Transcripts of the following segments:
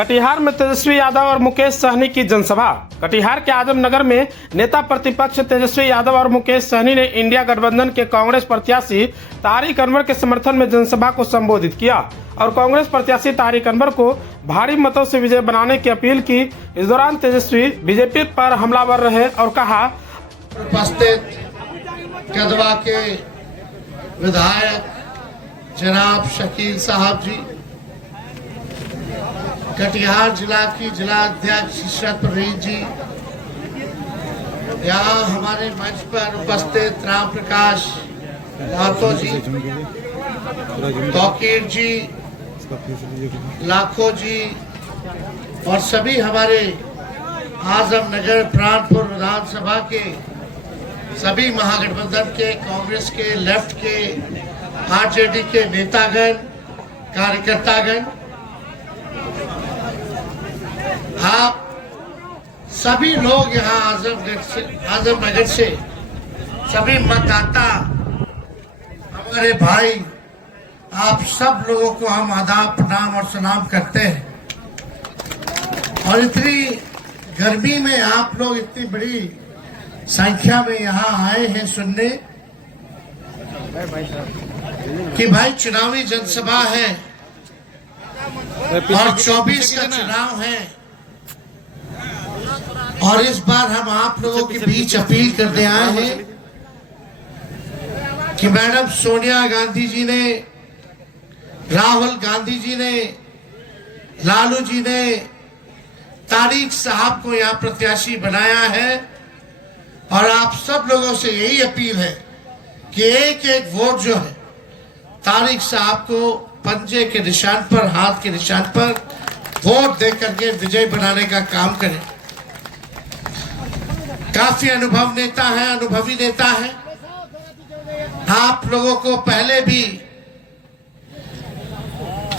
कटिहार में तेजस्वी यादव और मुकेश सहनी की जनसभा। कटिहार के आजमनगर में नेता प्रतिपक्ष तेजस्वी यादव और मुकेश सहनी ने इंडिया गठबंधन के कांग्रेस प्रत्याशी तारिक अनवर के समर्थन में जनसभा को संबोधित किया और कांग्रेस प्रत्याशी तारिक अनवर को भारी मतों से विजय बनाने की अपील की। इस दौरान तेजस्वी बीजेपी पर हमलावर रहे और कहा, उपस्थित कदवा के विधायक जनाब शकील साहब जी, कटिहार जिला की जिला अध्यक्ष इशरत परवीन जी, यहाँ हमारे मंच पर उपस्थित राम प्रकाश महतो जी, तौकीर जी, लाखो जी और सभी हमारे आजमनगर प्राणपुर विधानसभा के सभी महागठबंधन के, कांग्रेस के, लेफ्ट के, आरजेडी के नेतागण, कार्यकर्तागण, आप सभी लोग यहाँ आजमनगर से सभी मतदाता हमारे भाई, आप सब लोगों को हम आदाब, प्रणाम और सलाम करते हैं। और इतनी गर्मी में आप लोग इतनी बड़ी संख्या में यहाँ आए हैं सुनने कि भाई चुनावी जनसभा है और 24 का चुनाव है और इस बार हम आप लोगों के बीच अपील करने आए हैं कि मैडम सोनिया गांधी जी ने, राहुल गांधी जी ने, लालू जी ने तारिक साहब को यहाँ प्रत्याशी बनाया है और आप सब लोगों से यही अपील है कि एक एक वोट जो है तारिक साहब को पंजे के निशान पर, हाथ के निशान पर वोट दे करके विजय बनाने का काम करें। काफी अनुभवी नेता है। आप लोगों को पहले भी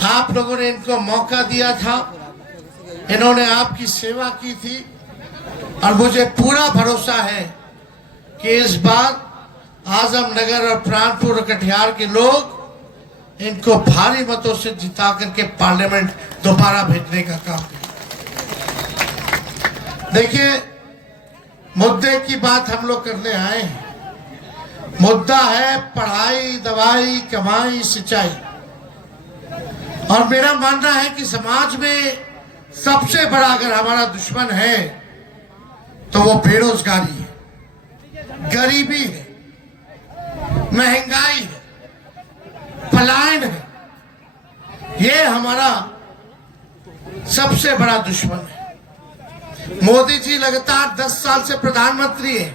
आप लोगों ने इनको मौका दिया था, इन्होंने आपकी सेवा की थी और मुझे पूरा भरोसा है कि इस बार आजमनगर और प्राणपुर और कटिहार के लोग इनको भारी मतों से जिता करके पार्लियामेंट दोबारा भेजने का काम करें। देखिए, मुद्दे की बात हम लोग करने आए हैं। मुद्दा है पढ़ाई, दवाई, कमाई, सिंचाई। और मेरा मानना है कि समाज में सबसे बड़ा अगर हमारा दुश्मन है तो वो बेरोजगारी है, गरीबी है, महंगाई है, पलायन है। ये हमारा सबसे बड़ा दुश्मन है। मोदी जी लगातार 10 साल से प्रधानमंत्री है।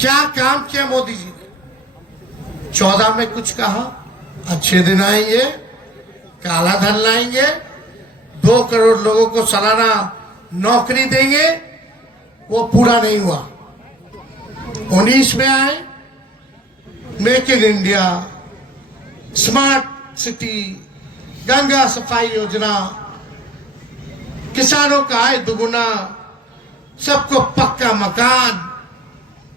क्या काम किया मोदी जी ने? 14 में कुछ कहा, अच्छे दिन आएंगे, काला धन लाएंगे, 2 करोड़ लोगों को सालाना नौकरी देंगे, वो पूरा नहीं हुआ। 19 में आए, make in India, smart city, Ganga सफाई योजना, किसानों का आय दुगुना, सबको पक्का मकान।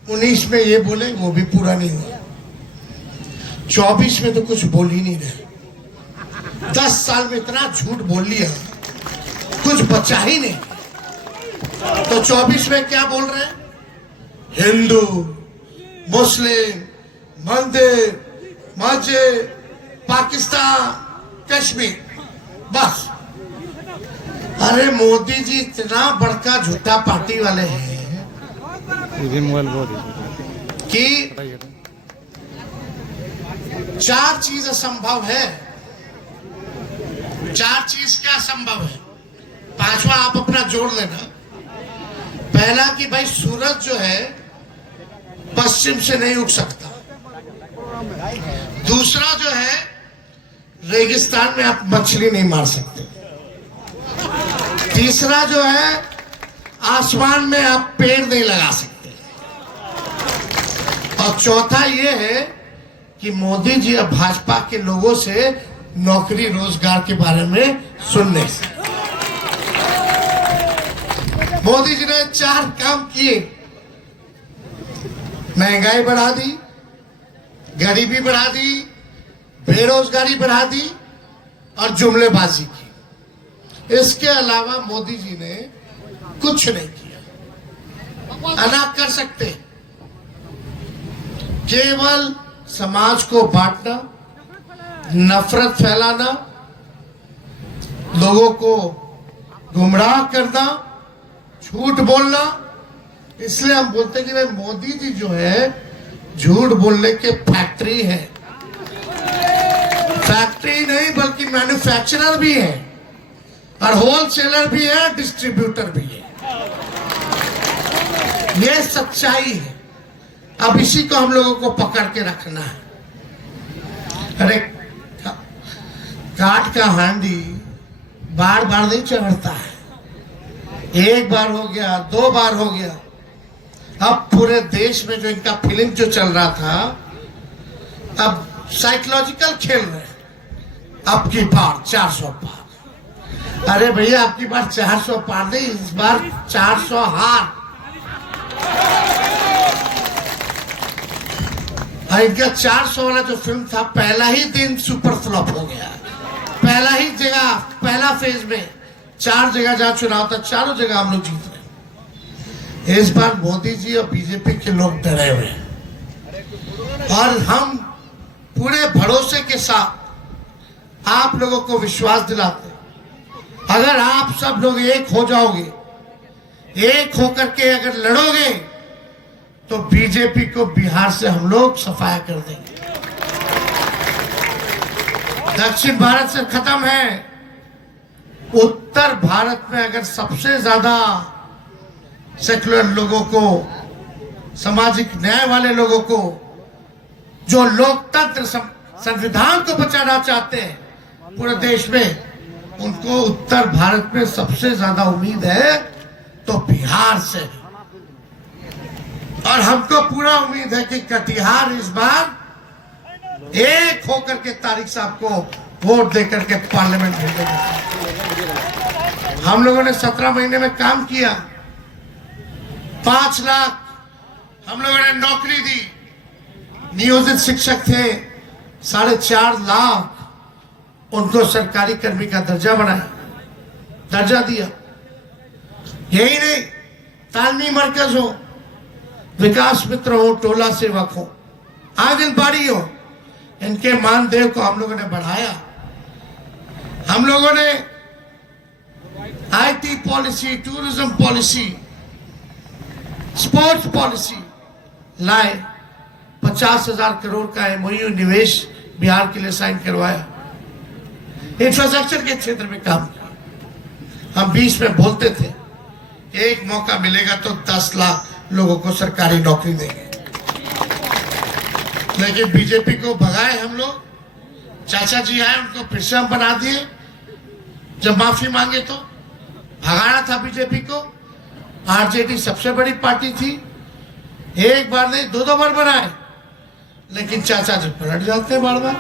19 में ये बोले, वो भी पूरा नहीं हुआ। 24 में तो कुछ बोल ही नहीं रहे। 10 साल में इतना झूठ बोल लिया, कुछ बचा ही नहीं। तो 24 में क्या बोल रहे हैं? हिंदू, मुस्लिम, मंदिर, मस्जिद, पाकिस्तान, कश्मीर, बस। अरे मोदी जी इतना बड़का झूठा पार्टी वाले हैं कि 4 चीज असंभव है। 4 चीज क्या संभव है? 5वां आप अपना जोड़ लेना। पहला कि भाई सूरज जो है पश्चिम से नहीं उग सकता। दूसरा जो है, रेगिस्तान में आप मछली नहीं मार सकते। तीसरा जो है, आसमान में आप पेड़ नहीं लगा सकते। और चौथा ये है कि मोदी जी अब भाजपा के लोगों से नौकरी रोजगार के बारे में सुनने से। मोदी जी ने 4 काम किए। महंगाई बढ़ा दी, गरीबी बढ़ा दी, बेरोजगारी बढ़ा दी और जुमलेबाजी की। इसके अलावा मोदी जी ने कुछ नहीं किया। अनाक कर सकते, केवल समाज को बांटना, नफरत फैलाना, लोगों को गुमराह करना, झूठ बोलना। इसलिए हम बोलते हैं कि भाई मोदी जी जो है झूठ बोलने के फैक्ट्री है। फैक्ट्री नहीं बल्कि मैन्युफैक्चरर भी है और होलसेलर भी है, डिस्ट्रीब्यूटर भी है। ये सच्चाई है। अब इसी को हम लोगों को पकड़ के रखना है। अरे काठ का हांडी बार बार नहीं चढ़ता है, एक बार हो गया, 2 बार हो गया। अब पूरे देश में जो इनका फिल्म जो चल रहा था, अब साइकोलॉजिकल खेल रहे हैं। अब की बार 400 पार। अरे भैया अब की बार 400 पार नहीं, इस बार 400 हार। इनका 400 वाला जो फिल्म था पहला ही दिन सुपर फ्लॉप हो गया। पहला ही जगह, पहला फेज में 4 जगह जहां चुनाव था, चारों जगह हम लोग जीत रहे। इस बार मोदी जी और बीजेपी के लोग डरे हुए हैं और हम पूरे भरोसे के साथ आप लोगों को विश्वास दिलाते हैं। अगर आप सब लोग एक हो जाओगे, एक होकर के अगर लड़ोगे, तो बीजेपी को बिहार से हम लोग सफाया कर देंगे। दक्षिण भारत से खत्म है, उत्तर भारत में अगर सबसे ज्यादा सेक्युलर लोगों को, सामाजिक न्याय वाले लोगों को, जो लोकतंत्र संविधान को बचाना चाहते हैं पूरे देश में, उनको उत्तर भारत में सबसे ज्यादा उम्मीद है तो बिहार से। और हमको पूरा उम्मीद है कि कटिहार इस बार एक होकर के तारिक साहब को वोट देकर के पार्लियामेंट भेजेगा। हम लोगों ने 17 महीने में काम किया, 5 लाख हम लोगों ने नौकरी दी। नियोजित शिक्षक थे 4.5 लाख, उनको सरकारी कर्मी का दर्जा बनाया, दर्जा दिया। यही नहीं, तालमी मरकज हो, विकास मित्र हो, टोला सेवक हो, आंगनबाड़ी हो, इनके मानदेय को हम लोगों ने बढ़ाया। हम लोगों ने IT policy, tourism policy, sports policy लाए। 50,000 करोड़ का एमओयू निवेश बिहार के लिए साइन करवाया। इंफ्रास्ट्रक्चर के क्षेत्र में काम किया। हम 20 में बोलते थे एक मौका मिलेगा तो 10 लाख लोगों को सरकारी नौकरी देंगे, लेकिन बीजेपी को भगाए हम लोग। चाचा जी आए, उनको फिर से हम बना दिए। जब माफी मांगे तो भगाना था बीजेपी को। आरजेडी सबसे बड़ी पार्टी थी, एक बार नहीं 2 बार बनाए, लेकिन चाचा जी पलट जाते हैं बार बार।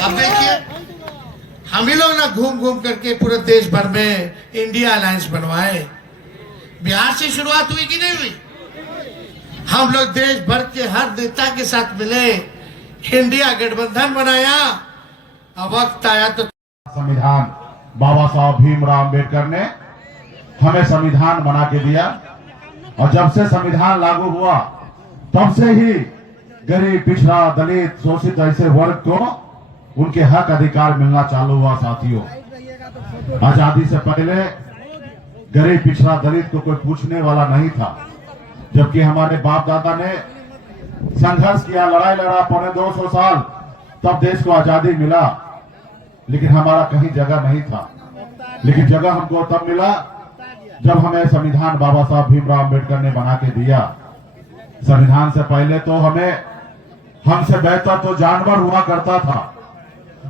अब देखिए, हम ही लोग ना घूम घूम करके पूरे देश भर में इंडिया अलायंस बनवाए। बिहार से शुरुआत हुई कि नहीं हुई? हम लोग देश भर के हर नेता के साथ मिले, इंडिया गठबंधन बनाया। अब वक्त आया तो संविधान बाबा साहब भीमराव अम्बेडकर ने हमें संविधान बना के दिया, और जब से संविधान लागू हुआ तब से ही गरीब, पिछड़ा, दलित, शोषित ऐसे वर्ग को उनके हक अधिकार मिलना चालू हुआ। साथियों, आजादी से पहले गरीब, पिछड़ा, दलित को कोई पूछने वाला नहीं था, जबकि हमारे बाप दादा ने संघर्ष किया, लड़ाई लड़ा 250 साल, तब देश को आजादी मिला। लेकिन हमारा कहीं जगह नहीं था। लेकिन जगह हमको तब मिला जब हमें संविधान बाबा साहब भीमराव अम्बेडकर ने बना के दिया। संविधान से पहले तो हमसे बेहतर तो जानवर हुआ करता था।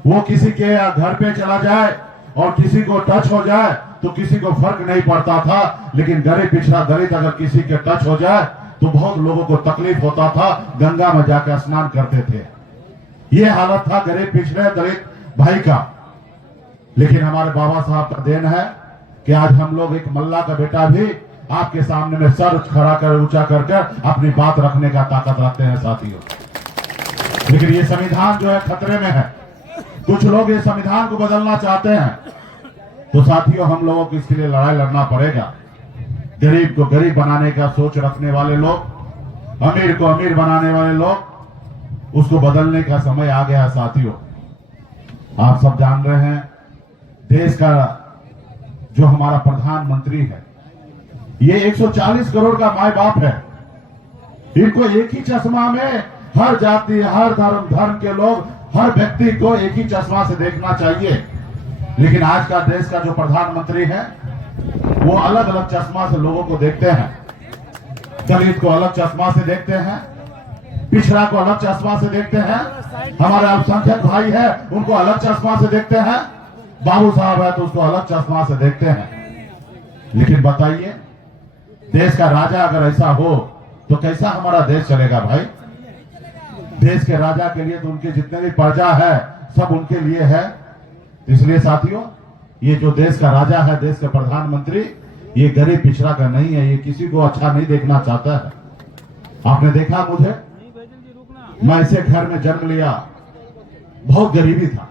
वो किसी के घर पे चला जाए और किसी को टच हो जाए तो किसी को फर्क नहीं पड़ता था, लेकिन गरीब, पिछड़ा, दलित अगर किसी के टच हो जाए तो बहुत लोगों को तकलीफ होता था, गंगा में जाकर स्नान करते थे। ये हालत था गरीब, पिछड़े, दलित भाई का। लेकिन हमारे बाबा साहब का देन है कि आज हम लोग एक मल्ला का बेटा भी आपके सामने में सर खड़ा कर, ऊंचा कर अपनी बात रखने का ताकत रखते हैं साथियों। लेकिन ये संविधान जो है खतरे में है। कुछ लोग ये संविधान को बदलना चाहते हैं, तो साथियों हम लोगों को इसके लिए लड़ाई लड़ना पड़ेगा। गरीब को गरीब बनाने का सोच रखने वाले लोग, अमीर को अमीर बनाने वाले लोग, उसको बदलने का समय आ गया है साथियों। आप सब जान रहे हैं, देश का जो हमारा प्रधानमंत्री है, ये 140 करोड़ का माई बाप है। इनको एक ही चश्मा में हर जाति, हर धर्म के लोग, हर व्यक्ति को एक ही चश्मा से देखना चाहिए। लेकिन आज का देश का जो प्रधानमंत्री है, वो अलग अलग चश्मा से लोगों को देखते हैं। दलित को अलग चश्मा से देखते हैं, पिछड़ा को अलग चश्मा से देखते हैं, हमारे अल्पसंख्यक भाई है उनको अलग चश्मा से देखते हैं, बाबू साहब है तो उसको अलग चश्मा से देखते हैं। लेकिन बताइए, देश का राजा अगर ऐसा हो तो कैसा हमारा देश चलेगा भाई? देश के राजा के लिए तो उनके जितने भी प्रजा है सब उनके लिए है। इसलिए साथियों, ये जो देश का राजा है, देश का प्रधानमंत्री, ये गरीब पिछड़ा का नहीं है, ये किसी को अच्छा नहीं देखना चाहता है। आपने देखा मुझे, मैं ऐसे घर में जन्म लिया, बहुत गरीबी था।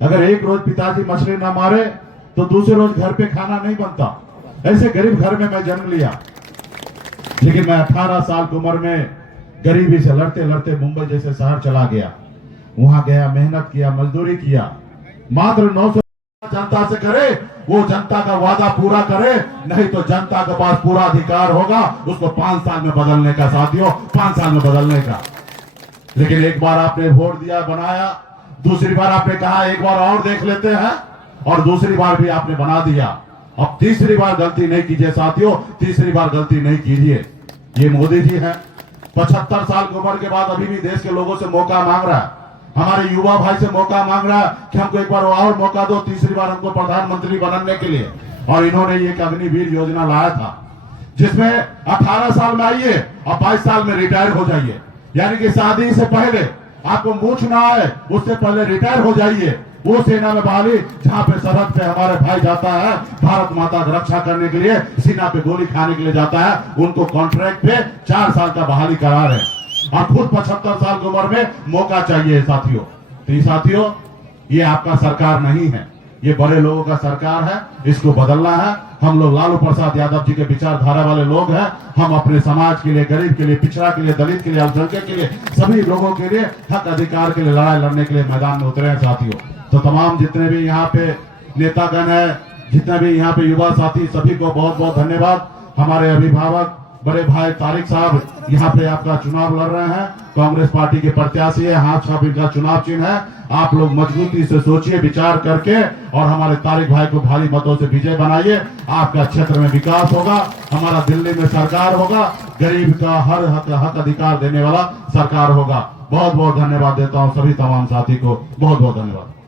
अगर एक रोज पिताजी मछली ना मारे तो दूसरे रोज घर पे खाना नहीं बनता। ऐसे गरीब घर में मैं जन्म लिया। लेकिन मैं 18 साल की उम्र में गरीबी से लड़ते लड़ते मुंबई जैसे शहर चला गया। वहां गया, मेहनत किया, मजदूरी किया। मात्र 900 जनता से करे, वो जनता का वादा पूरा करे, नहीं तो जनता के पास पूरा अधिकार होगा उसको 5 साल में बदलने का। साथियों, 5 साल में बदलने का। लेकिन एक बार आपने वोट दिया, बनाया, दूसरी बार आपने कहा एक बार और देख लेते हैं, और दूसरी बार भी आपने बना दिया। अब तीसरी बार गलती नहीं कीजिए साथियों, तीसरी बार गलती नहीं कीजिए। ये मोदी जी है, 75 साल की उम्र के बाद अभी भी देश के लोगों से मौका मांग रहा है, हमारे युवा भाई से मौका मांग रहा है कि हमको एक बार और मौका दो, तीसरी बार हमको प्रधानमंत्री बनने के लिए। और इन्होंने एक अग्निवीर योजना लाया था, जिसमें 18 साल में आइए और 22 साल में रिटायर हो जाइए। यानी कि शादी से पहले आपको मूछ ना आए, उससे पहले रिटायर हो जाइए। वो सेना में बहाली जहां पे सरहद पे हमारे भाई जाता है भारत माता की रक्षा करने के लिए, सीना पे गोली खाने के लिए जाता है, उनको कॉन्ट्रैक्ट पे 4 साल का बहाली करा रहे हैं। और खुद 75 साल की उम्र में मौका चाहिए साथियों। तो ये साथियों, ये आपका सरकार नहीं है, ये बड़े लोगों का सरकार है, इसको बदलना है। हम लोग लालू प्रसाद यादव जी के विचारधारा वाले लोग हैं। हम अपने समाज के लिए, गरीब के लिए, पिछड़ा के लिए, दलित के लिए, अल्पसंख्यक के लिए, सभी लोगों के लिए, हक अधिकार के लिए लड़ाई लड़ने के लिए मैदान में उतरे हैं साथियों। तो तमाम जितने भी यहाँ पे नेतागण है, जितने भी यहाँ पे युवा साथी, सभी को बहुत बहुत धन्यवाद। हमारे अभिभावक बड़े भाई तारिक साहब यहाँ पे आपका चुनाव लड़ रहे हैं, कांग्रेस पार्टी के प्रत्याशी है, हाथ छाप इनका चुनाव चिन्ह है। आप लोग मजबूती से सोचिए, विचार करके, और हमारे तारिक भाई को भारी मतों से विजय बनाइए। आपका क्षेत्र में विकास होगा, हमारा दिल्ली में सरकार होगा, गरीब का हर हक अधिकार देने वाला सरकार होगा। बहुत बहुत धन्यवाद देता हूँ सभी तमाम साथी को, बहुत बहुत धन्यवाद।